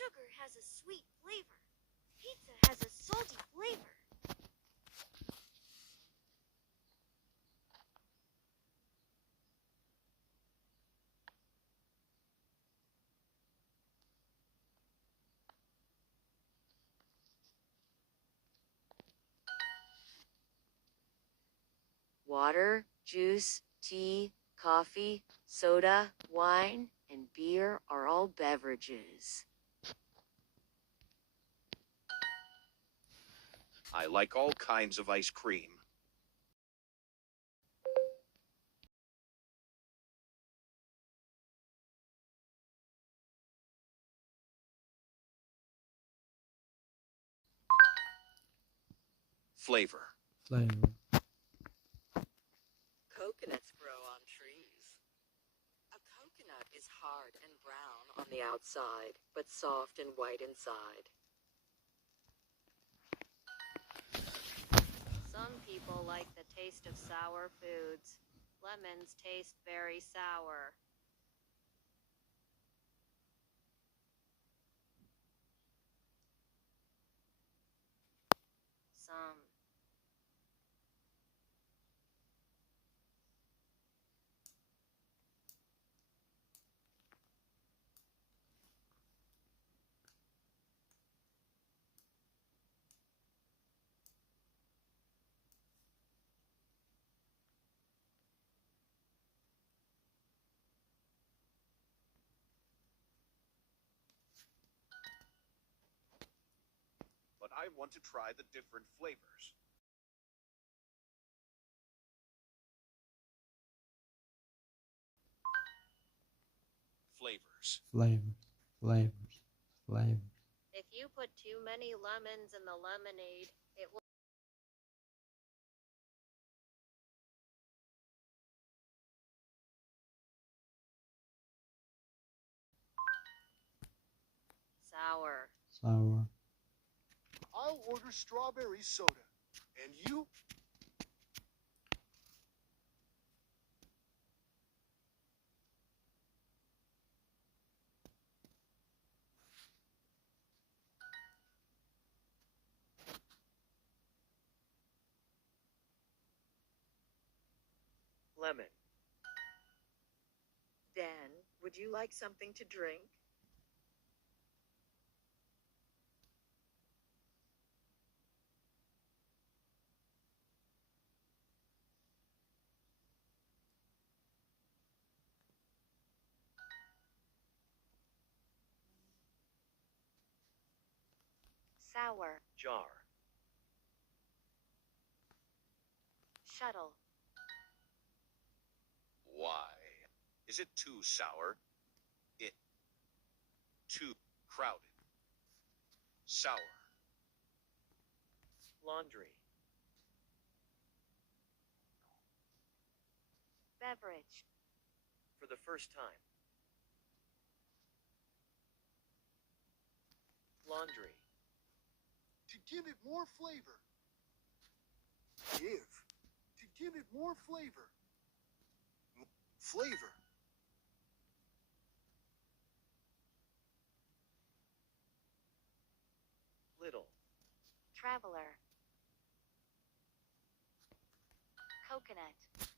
Sugar has a sweet flavor. Pizza has a salty flavor. Water, juice, tea, coffee, soda, wine, and beer are all beverages. I like all kinds of ice cream. Flavor. Flavor. Coconuts grow on trees. A coconut is hard and brown on the outside, but soft and white inside. Some people like the taste of sour foods. Lemons taste very sour. Some. But I want to try the different flavors. Flavors. Flavors. Flavors. Flavors. If you put too many lemons in the lemonade, it will sour. Sour. I'll order strawberry soda. And you? Lemon. Dan, would you like something to drink? Sour. Jar. Shuttle. Why? Is it too sour? It. Too crowded. Sour. Laundry. Beverage. For the first time. Laundry. To give it more flavor. Give. To give it more flavor. Flavor. Little. Traveler. Coconut.